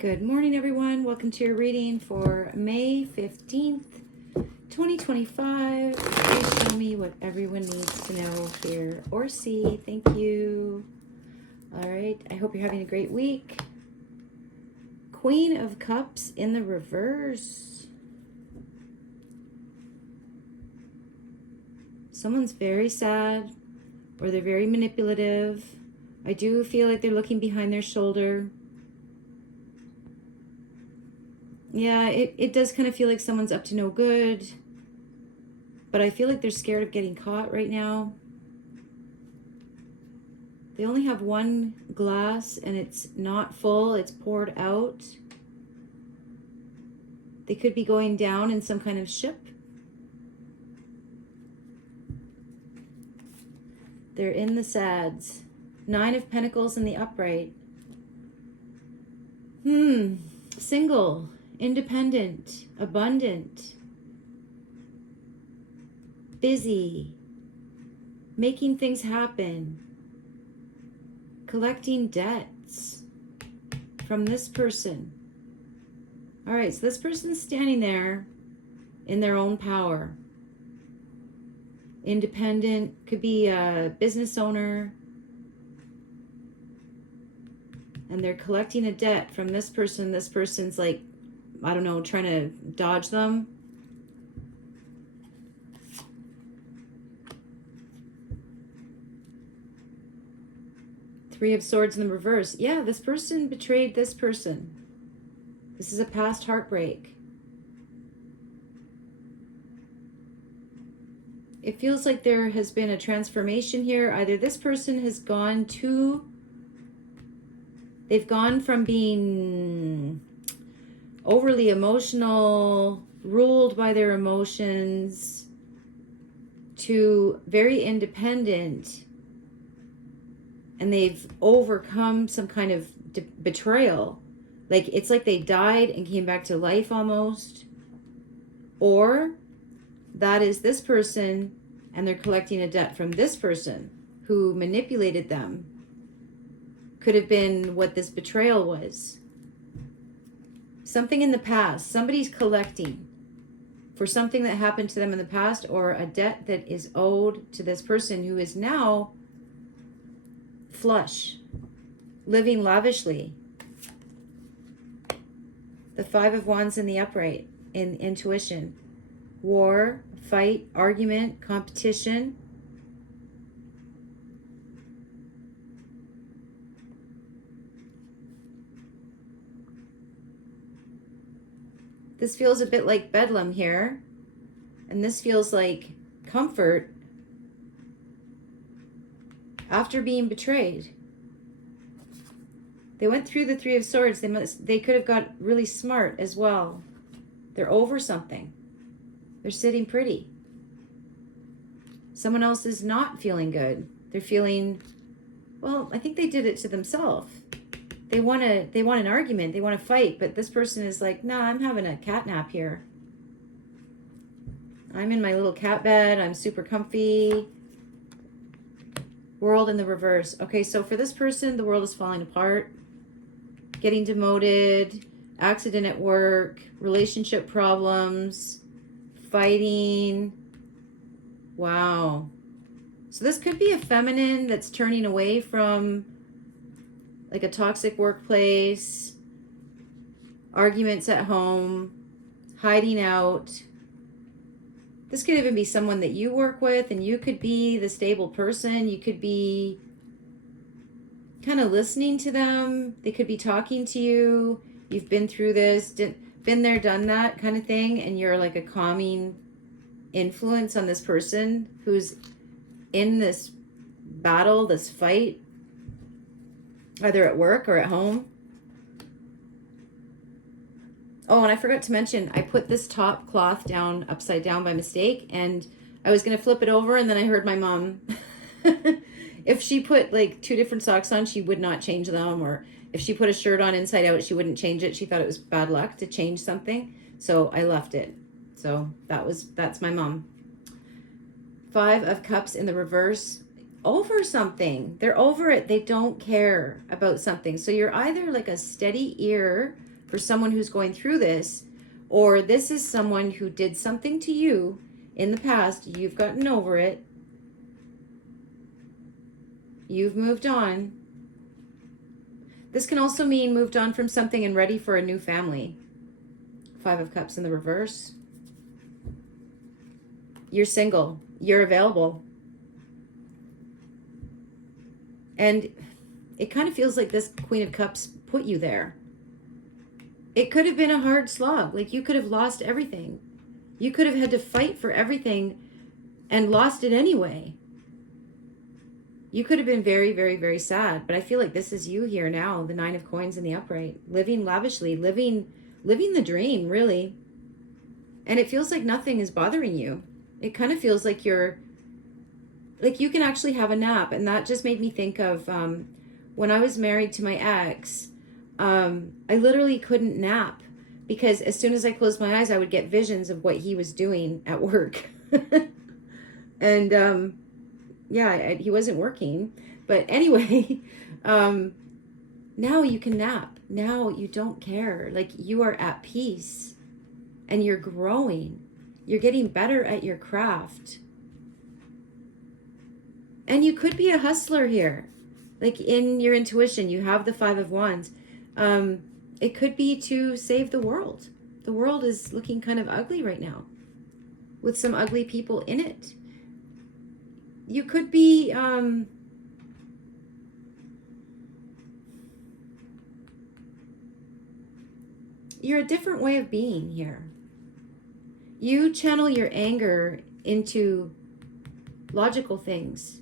Good morning, everyone. Welcome to your reading for May 15th, 2025. Please show me what everyone needs to know, hear, or see. Thank you. All right. I hope you're having a great week. Queen of Cups in the reverse. Someone's very sad or they're very manipulative. I do feel like they're looking behind their shoulder. Yeah, it does kind of feel like someone's up to no good. But I feel like they're scared of getting caught right now. They only have one glass and it's not full. It's poured out. They could be going down in some kind of ship. They're in the sads. 9 of Pentacles in the upright. Single. Independent, abundant, busy, making things happen, collecting debts from this person. All right, so this person's standing there in their own power. Independent, could be a business owner, and they're collecting a debt from this person. This person's like, I don't know, trying to dodge them. Three of Swords in the reverse. Yeah, this person betrayed this person. This is a past heartbreak. It feels like there has been a transformation here. Either this person has gone to... They've gone from being overly emotional, ruled by their emotions, to very independent, and they've overcome some kind of betrayal. Like, it's like they died and came back to life almost. Or that is this person and they're collecting a debt from this person who manipulated them. Could have been what this betrayal was. Something in the past. Somebody's collecting for something that happened to them in the past, or a debt that is owed to this person who is now flush, living lavishly. The 5 of Wands in the upright, in intuition. War, fight, argument, competition. This feels a bit like bedlam here. And this feels like comfort after being betrayed. They went through the 3 of Swords. They could have got really smart as well. They're over something. They're sitting pretty. Someone else is not feeling good. They're feeling, well, I think they did it to themselves. They want an argument. They want to fight. But this person is like, nah, I'm having a cat nap here. I'm in my little cat bed. I'm super comfy. World in the reverse. Okay, so for this person, the world is falling apart. Getting demoted. Accident at work. Relationship problems. Fighting. Wow. So this could be a feminine that's turning away from like a toxic workplace, arguments at home, hiding out. This could even be someone that you work with, and you could be the stable person. You could be kind of listening to them. They could be talking to you. You've been through this, been there, done that kind of thing, and you're like a calming influence on this person who's in this battle, this fight, either at work or at home. Oh, and I forgot to mention, I put this top cloth down upside down by mistake, and I was going to flip it over, and then I heard my mom. If she put like 2 different socks on, she would not change them, or if she put a shirt on inside out, she wouldn't change it. She thought it was bad luck to change something, so I left it. So that's my mom. 5 of Cups in the reverse. Over something. They're over it. They don't care about something. So you're either like a steady ear for someone who's going through this, or this is someone who did something to you in the past. You've gotten over it. You've moved on. This can also mean moved on from something and ready for a new family. 5 of Cups in the reverse. You're single. You're available. And it kind of feels like this Queen of Cups put you there. It could have been a hard slog. Like you could have lost everything. You could have had to fight for everything and lost it anyway. You could have been very, very, very sad. But I feel like this is you here now, the 9 of Coins in the upright. Living lavishly, living the dream, really. And it feels like nothing is bothering you. It kind of feels like you can actually have a nap. And that just made me think of when I was married to my ex, I literally couldn't nap because as soon as I closed my eyes, I would get visions of what he was doing at work. And he wasn't working. But anyway, now you can nap. Now you don't care. Like you are at peace and you're growing. You're getting better at your craft. And you could be a hustler here. Like in your intuition, you have the 5 of Wands. It could be to save the world. The world is looking kind of ugly right now with some ugly people in it. You could be you're a different way of being here. You channel your anger into logical things.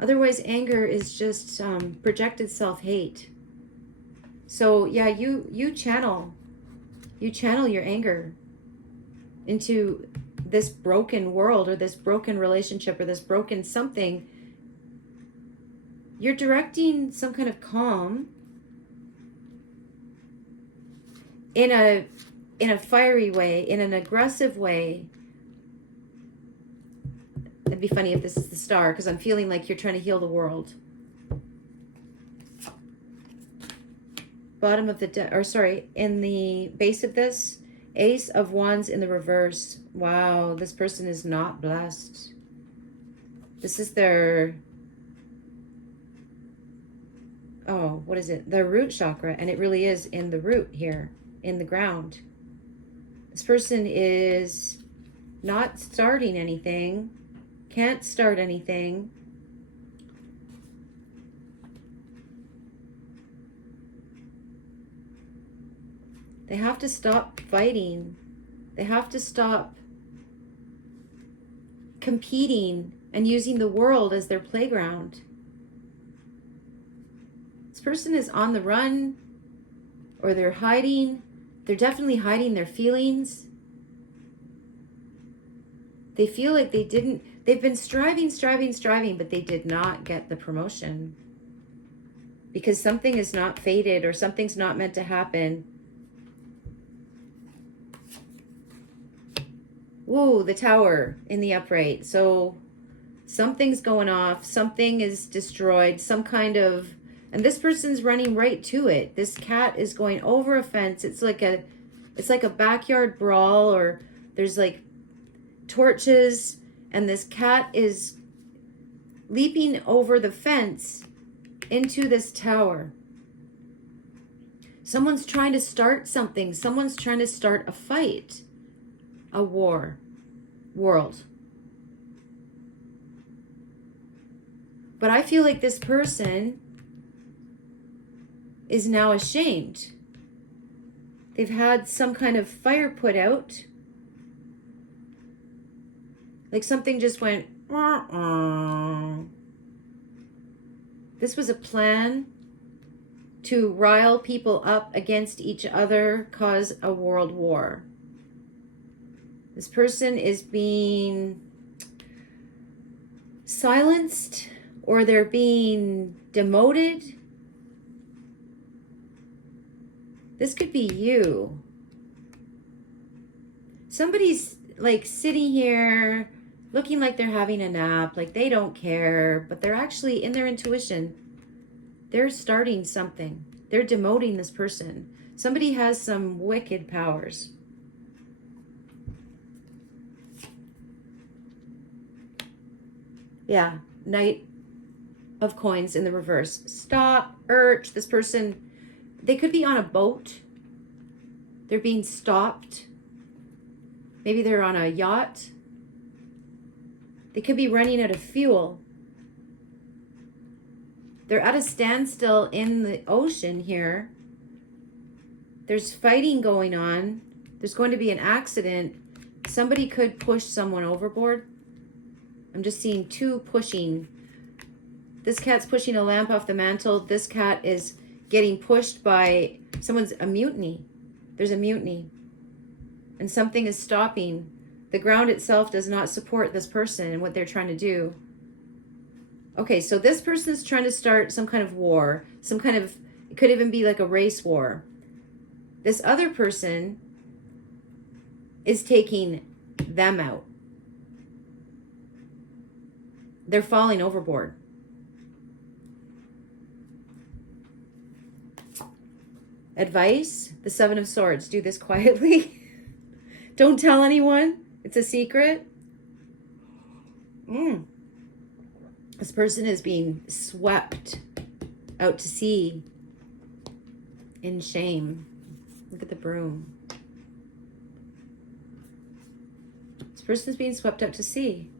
Otherwise, anger is just projected self-hate. So yeah, you channel your anger into this broken world or this broken relationship or this broken something. You're directing some kind of calm in a fiery way, in an aggressive way. It'd be funny if this is the Star, because I'm feeling like you're trying to heal the world. Bottom of the deck, or sorry, in the base of this, Ace of Wands in the reverse. Wow, this person is not blessed. This is their, oh, what is it? Their root chakra, and it really is in the root here, in the ground. This person is not starting anything, can't start anything. They have to stop fighting. They have to stop competing and using the world as their playground. This person is on the run, or they're hiding. They're definitely hiding their feelings. They feel like they've been striving, but they did not get the promotion. Because something is not fated or something's not meant to happen. Whoa, the Tower in the upright. So something's going off. Something is destroyed. Some kind of... And this person's running right to it. This cat is going over a fence. It's like a backyard brawl, or there's like torches, and this cat is leaping over the fence into this tower. Someone's trying to start something. Someone's trying to start a fight, a war, world. But I feel like this person is now ashamed. They've had some kind of fire put out. Like something just went, This was a plan to rile people up against each other, cause a world war. This person is being silenced, or they're being demoted. This could be you. Somebody's like sitting here looking like they're having a nap, like they don't care, but they're actually, in their intuition, they're starting something. They're demoting this person. Somebody has some wicked powers. Yeah, Knight of Coins in the reverse. Stop, urge. This person, they could be on a boat. They're being stopped. Maybe they're on a yacht. They could be running out of fuel. They're at a standstill in the ocean here. There's fighting going on. There's going to be an accident. Somebody could push someone overboard. I'm just seeing two pushing. This cat's pushing a lamp off the mantle. This cat is getting pushed by someone's a mutiny. There's a mutiny. And something is stopping. The ground itself does not support this person and what they're trying to do. Okay, so this person is trying to start some kind of war. Some kind of, it could even be like a race war. This other person is taking them out. They're falling overboard. Advice, the Seven of Swords. Do this quietly. Don't tell anyone. It's a secret. This person is being swept out to sea in shame. Look at the broom. This person is being swept out to sea.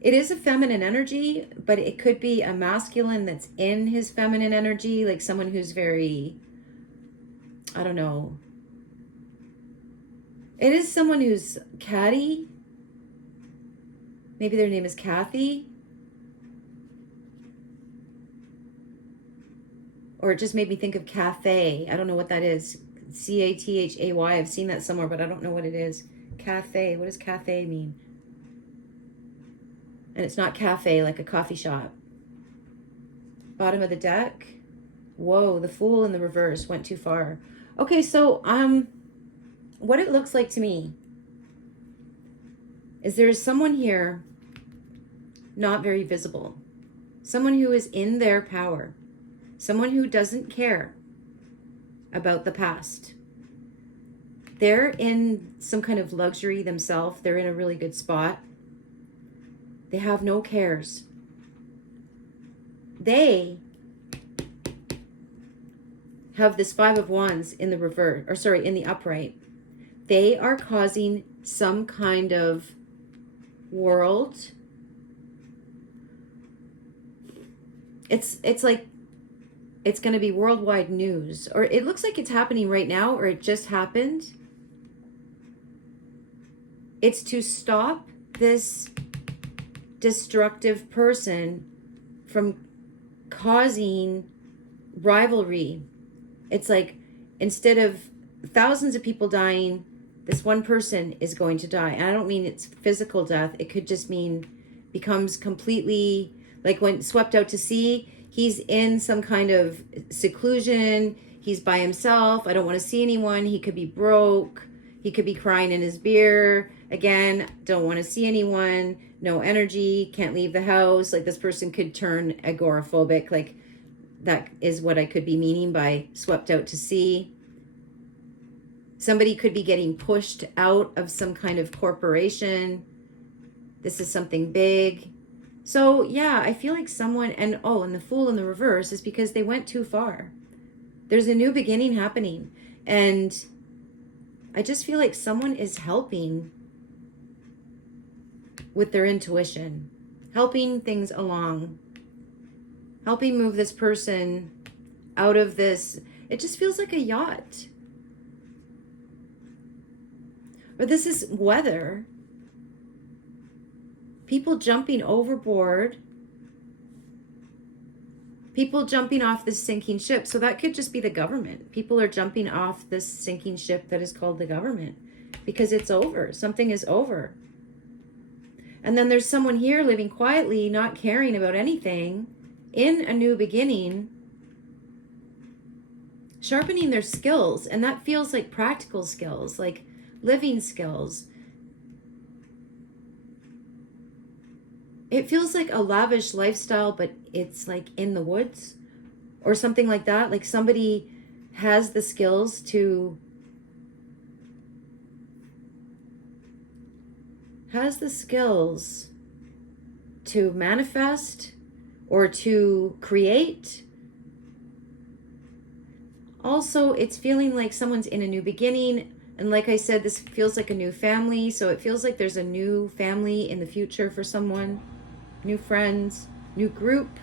It is a feminine energy, but it could be a masculine that's in his feminine energy, like someone who's very, I don't know. It is someone who's catty. Maybe their name is Kathy. Or it just made me think of cafe. I don't know what that is. Cathay. I've seen that somewhere, but I don't know what it is. Cafe. What does cafe mean? And it's not cafe like a coffee shop. Bottom of the deck. Whoa, the Fool in the reverse went too far. Okay, so what it looks like to me is there is someone here not very visible. Someone who is in their power. Someone who doesn't care about the past. They're in some kind of luxury themselves. They're in a really good spot. They have no cares. They have this Five of Wands in the reverse, or sorry, in the upright. They are causing some kind of world. It's like it's going to be worldwide news, or it looks like it's happening right now, or it just happened. It's to stop this destructive person from causing rivalry. It's like instead of thousands of people dying, this one person is going to die. And I don't mean it's physical death. It could just mean becomes completely, like when swept out to sea, he's in some kind of seclusion. He's by himself. I don't want to see anyone. He could be broke. He could be crying in his beer. Again, don't want to see anyone. No energy. Can't leave the house. Like this person could turn agoraphobic. Like that is what I could be meaning by swept out to sea. Somebody could be getting pushed out of some kind of corporation. This is something big. So yeah, I feel like someone, and the Fool in the reverse is because they went too far. There's a new beginning happening. And I just feel like someone is helping with their intuition, helping things along, helping move this person out of this. It just feels like a yacht. Or this is weather. People jumping overboard. People jumping off this sinking ship. So that could just be the government. People are jumping off this sinking ship that is called the government because it's over. Something is over. And then there's someone here living quietly, not caring about anything, in a new beginning, sharpening their skills. And that feels like practical skills, like living skills. It feels like a lavish lifestyle, but it's like in the woods, or something like that. Like somebody has the skills to manifest or to create. Also, it's feeling like someone's in a new beginning. And like I said, this feels like a new family. So it feels like there's a new family in the future for someone, new friends, new group.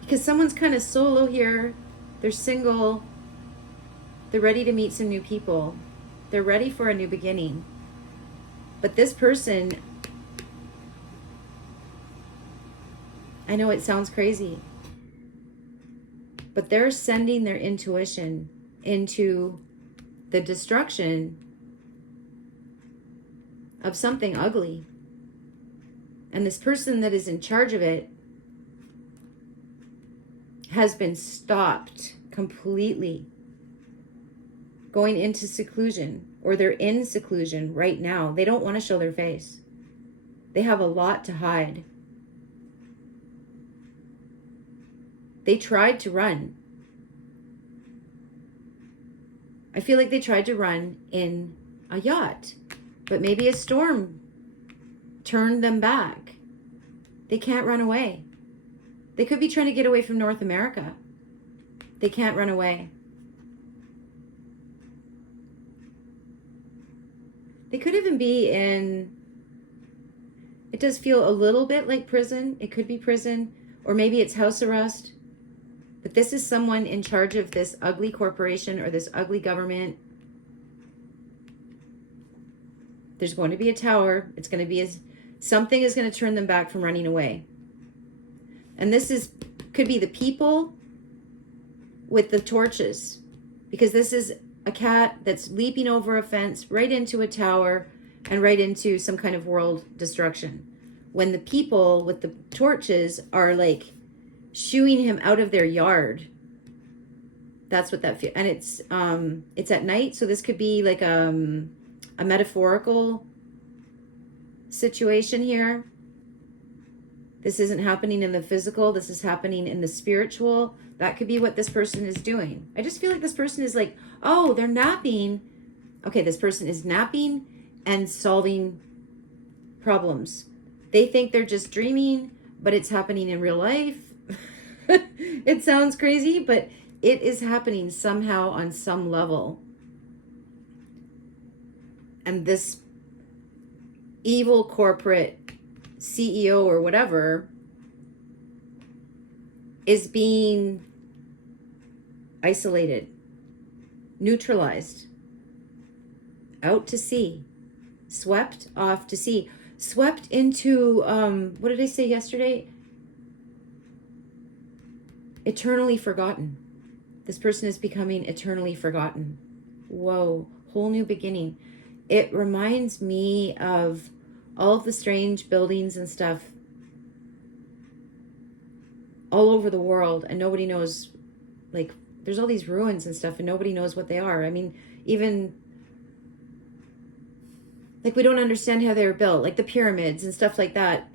Because someone's kind of solo here. They're single. They're ready to meet some new people. They're ready for a new beginning. But this person, I know it sounds crazy, but they're sending their intuition into the destruction of something ugly. And this person that is in charge of it has been stopped completely, going into seclusion, or they're in seclusion right now. They don't want to show their face. They have a lot to hide. They tried to run. I feel like they tried to run in a yacht, but maybe a storm turned them back. They can't run away. They could be trying to get away from North America. They can't run away. They could even be in, it does feel a little bit like prison. It could be prison, or maybe it's house arrest. But this is someone in charge of this ugly corporation or this ugly government. There's going to be a tower. It's going to be something is going to turn them back from running away. And this could be the people with the torches, because this is a cat that's leaping over a fence right into a tower and right into some kind of world destruction. When the people with the torches are like shooing him out of their yard. That's what that feels. And it's at night, so this could be like a metaphorical situation here. This isn't happening in the physical. This is happening in the spiritual. That could be what this person is doing. I just feel like this person is like, oh, they're napping. Okay, this person is napping and solving problems. They think they're just dreaming, but it's happening in real life. It sounds crazy, but it is happening somehow on some level. And this evil corporate CEO or whatever is being isolated, neutralized, out to sea, swept off to sea, swept into, what did I say yesterday? Eternally forgotten. This person is becoming eternally forgotten. Whoa, whole new beginning. It reminds me of all of the strange buildings and stuff all over the world, and nobody knows, like, there's all these ruins and stuff and nobody knows what they are. I mean, even like we don't understand how they were built, like the pyramids and stuff like that.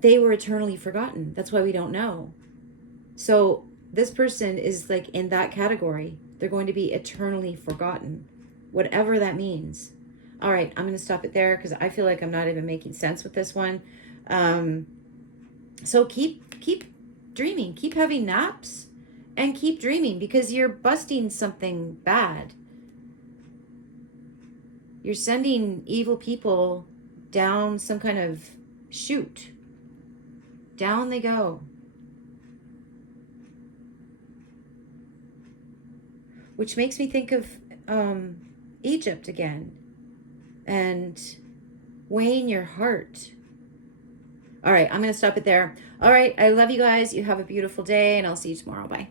They were eternally forgotten. That's why we don't know. So this person is like in that category. They're going to be eternally forgotten, whatever that means. All right, I'm going to stop it there because I feel like I'm not even making sense with this one. So keep dreaming, keep having naps, and keep dreaming, because you're busting something bad. You're sending evil people down some kind of chute. Down they go. Which makes me think of Egypt again. And weighing your heart. All right, I'm going to stop it there. All right, I love you guys. You have a beautiful day, and I'll see you tomorrow. Bye.